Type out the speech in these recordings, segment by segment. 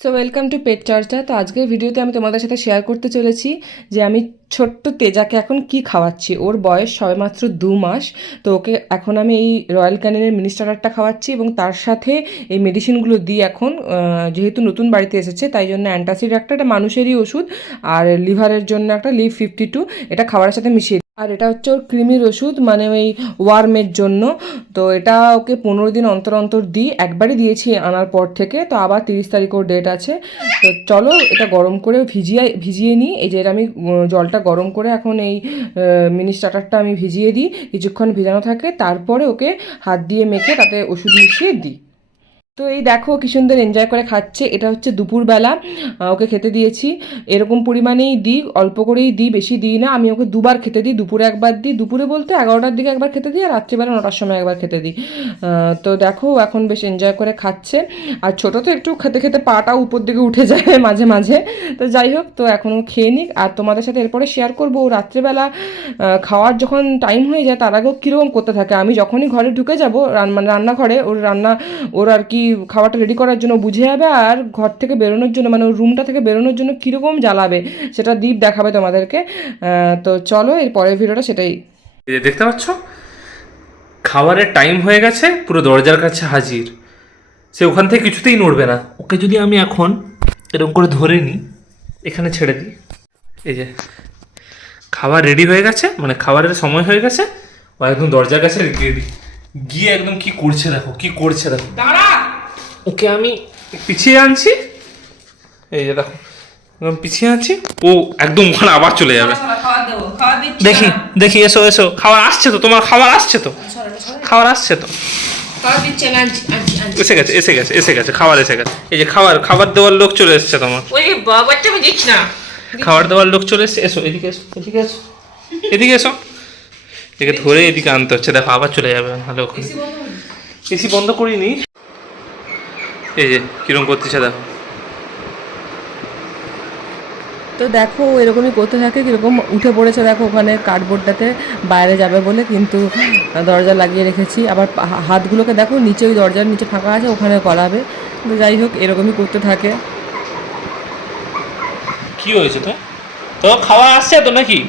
So welcome to পেট চর্চা। তো আজকের ভিডিওতে আমি তোমাদের সাথে শেয়ার করতে চলেছি যে আমি ছোট্ট তেজাকে এখন কি খাওয়াচ্ছি। ওর বয়স সবেমাত্র 2 মাস। তো ওকে এখন আমি এই রয়্যাল ক্যানিনের মিনি স্টার্টারটা খাওয়াচ্ছি এবং তার সাথে এই মেডিসিনগুলো দিই এখন। যেহেতু নতুন বাড়িতে এসেছে তাই জন্য অ্যান্টাসিড একটা মানুষেরই ওষুধ, আর লিভারের জন্য একটা লিভ 52 এটা খাবারের সাথে মিশিয়ে, আর এটা হচ্ছে ওর কৃমির ওষুধ, মানে ওই ওয়ার্মের জন্য। তো এটা ওকে 15 দিন অন্তর অন্তর দিই, একবারই দিয়েছি আনার পর থেকে। তো আবার 30 তারিখ ওর ডেট আছে। তো চলো এটা গরম করে ভিজিয়ে নিই। এই যে এটা আমি জলটা গরম করে এখন এই মিনি স্টার্টারটা আমি ভিজিয়ে দিই, কিছুক্ষণ ভিজানো থাকে, তারপরে ওকে হাত দিয়ে মেখে তাতে ওষুধ মিশিয়ে দিই। তো এই দেখো কি সুন্দর এনজয় করে খাচ্ছে। এটা হচ্ছে দুপুরবেলা ওকে খেতে দিয়েছি। এরকম পরিমাণেই দিই, অল্প করেই দিই, বেশি দিই না। আমি ওকে দুবার খেতে দিই, দুপুরে একবার দিই, দুপুরে বলতে 11টার দিকে একবার খেতে দিই, আর রাত্রিবেলা 9টার সময় একবার খেতে দিই। তো দেখো এখন বেশ এনজয় করে খাচ্ছে। আর ছোটো তো একটু খেতে খেতে পাটা উপর দিকে উঠে যায় মাঝে মাঝে। তো যাই হোক, তো এখনও খেয়ে নিক, আর তোমাদের সাথে এরপরে শেয়ার করবো রাত্রেবেলা খাওয়ার যখন টাইম হয়ে যায় তার আগেও কীরকম করতে থাকে। আমি যখনই ঘরে ঢুকে যাবো মানে রান্নাঘরে, ওর আর কি খাবারটা রেডি করার জন্য বুঝে যাবে, আর ঘর থেকে বেরোনোর জন্য মানে ওর রুমটা থেকে বেরোনোর জন্য কীরকম জ্বালাবে সেটা দীপ দেখাবে তোমাদেরকে। তো চলো এর পরের ভিডিওটা সেটাই। এই যে দেখতে পাচ্ছ, খাবারের টাইম হয়ে গেছে, পুরো দরজার কাছে হাজির। সে ওখান থেকে কিছুতেই নড়বে না। ওকে যদি আমি এখন এরকম করে ধরে নিই, এখানে ছেড়ে দিই, এই যে খাবার রেডি হয়ে গেছে, মানে খাবারের সময় হয়ে গেছে, ও একদম দরজার কাছে রেডি। গিয়ে একদম কি করছে দেখো, কি করছে দেখো। দাঁড়া, ওকে আমি পিছিয়ে আনছি, এই যে দেখো একদম পিছিয়ে আনছি, ও একদম ওখানে আবার চলে যাবে। দেখি দেখি, এসো এসো, খাবার আসছে তো, তোমার খাবার আসছে তো, খাবার আসছে তো, এসে গেছে এসে গেছে এসে গেছে, খাবার এসে গেছে। এই যে খাবার খাবার দেওয়ার লোক চলে এসছে তোমার। ওই বাবাটা আমি দেখছি না, খাবার দেওয়ার লোক চলে এসছে। এসো এদিকে এসো, এদিকে এসো, এদিকে এসো। এদিকে ধরে এদিকে আনতে হচ্ছে, দেখো আবার চলে যাবে। ভালো, এসি বন্ধ করিনি। এই যে কিরম করতেছে দেখো। তো দেখো এরকমই করতে থাকে, কীরকম উঠে পড়েছে দেখো ওখানে কার্ডবোর্ডটাতে বাইরে যাবে বলে, কিন্তু দরজা লাগিয়ে রেখেছি। আবার হাতগুলোকে দেখো নিচে, ওই দরজার নিচে ফাঁকা আছে, ওখানে গলাবে। তো যাই হোক এরকমই করতে থাকে। কি হয়েছে তো, তো খাওয়া আসছে তো নাকি?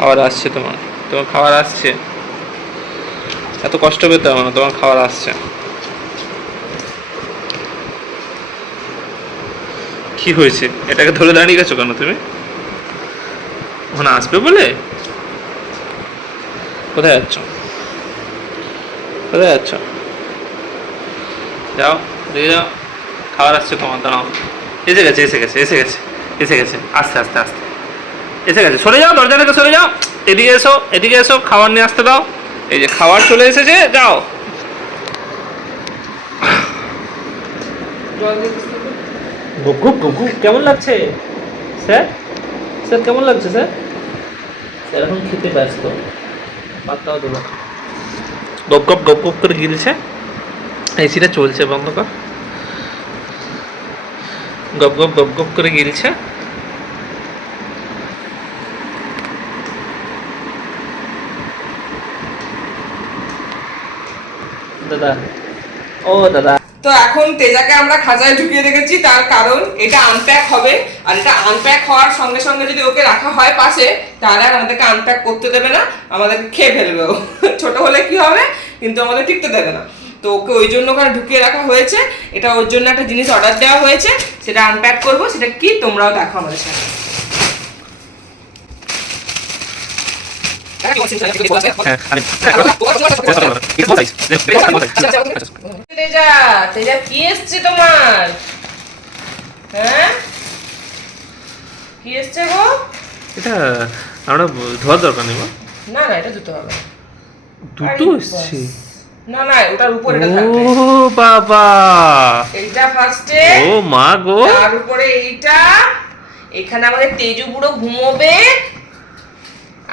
খাবার আসছে তোমার, তোমার খাবার আসছে। এত কষ্ট পেতে হবে না, তোমার খাবার আসছে। কি হয়েছে, এটাকে ধরে দাঁড়িয়ে গেছো কেন তুমি? ওখানে আসবে বলে? কোথায় যাচ্ছ, কোথায় যাচ্ছ? যাও, দিয়ে যাও, খাবার আসছে তোমার, দাঁড়াও। এসে গেছে এসে গেছে এসে গেছে এসে গেছে, আস্তে আস্তে আস্তে এসে গেছে। সরে যাও, দরজা থেকে সরে যাও, এদিকে এসো এদিকে এসো, খাবার নিয়ে আসতে দাও। এই যে খাবার চলে এসেছে, যাও। গুপ গুপ, কেমন লাগছে স্যার? স্যার কেমন লাগছে স্যার? স্যার এখন খেতে ব্যস্ত, পাত্তাও দেবো না। গপ গপ গপ গপ করে গিলছে। এসিটা চলছে, বন্ধ কর। গপ গপ গপ গপ করে গিলছে। দাদা, ও দাদা। তো এখন তেজাকে আমরা খাঁচায় ঢুকিয়ে রেখেছি, তার কারণ এটা আনপ্যাক হবে। আর এটা আনপ্যাক হওয়ার সঙ্গে সঙ্গে যদি ওকে রাখা হয় পাশে, তাহলে আর আমাদেরকে আনপ্যাক করতে দেবে না, আমাদেরকে খেয়ে ফেলবে ও। ছোট হলে কি হবে, কিন্তু আমাদের টিকতে দেবে না। তো ওকে ওই জন্য ওখানে ঢুকিয়ে রাখা হয়েছে। এটা ওর জন্য একটা জিনিস অর্ডার দেওয়া হয়েছে, সেটা আনপ্যাক করবো। সেটা কি তোমরাও দেখো আমাদের সাথে। তেজা, তেজা কি এসছে তোমার? হ্যাঁ কি এসছে গো? এটা আমরা ধোয়ার দরকার নেই। না না, এটা ধুতে হবে। দুটো এসছে? না না, ওটার উপরে এটা থাকবে। ও বাবা, এইটা ফার্স্টে, ও মা গো, তার উপরে এইটা। এখানে আমাদের তেজু বুড়ো ঘুমোবে,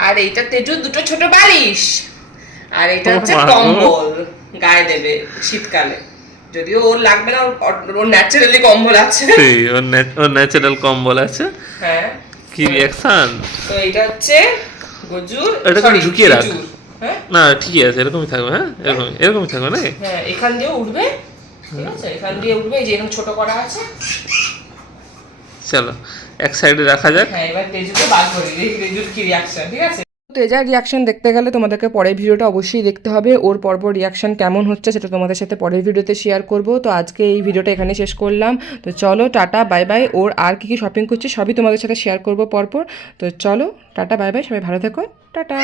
আর এইটা তেজুর দুটো ছোট বালিশ, আর এটা হচ্ছে কম্বল গায়ে দেবে শীতকালে। যদিও ওর লাগবে না, ওর ন্যাচারালি কম্বল আছে। সেই ওর ন্যাচারাল কম্বল আছে। হ্যাঁ, কি রিয়াকশন! তো এটা হচ্ছে গজুর, এটা সরি ঢুকিয়ে রাখ। খেজুর। হ্যাঁ না ঠিকই আছে, এরকমই থাকবে। হ্যাঁ এরকমই থাকবে না? হ্যাঁ, এখান দিয়ে উঠবে, ঠিক আছে, এখান দিয়ে উঠবে, এই যে এরকম ছোট করা আছে। চলো এক সাইডে রাখা যাক। হ্যাঁ, এবার তেজুকে বার করে দিই, তেজুর কি রিয়াকশন, ঠিক আছে। তেজার রিয়াকশন দেখতে গেলে তোমাদেরকে পরের ভিডিওটা অবশ্যই দেখতে হবে। ওর পরপর রিয়াকশন কেমন হচ্ছে সেটা তোমাদের সাথে পরের ভিডিওতে শেয়ার করব। তো আজকে এই ভিডিওটা এখানে শেষ করলাম। তো চলো টাটা বাই বাই। ওর আর কি কি শপিং করছে সবই তোমাদের সাথে শেয়ার করব পরপর। তো চলো টাটা বাই বাই, সবাই ভালো থেকো, টাটা।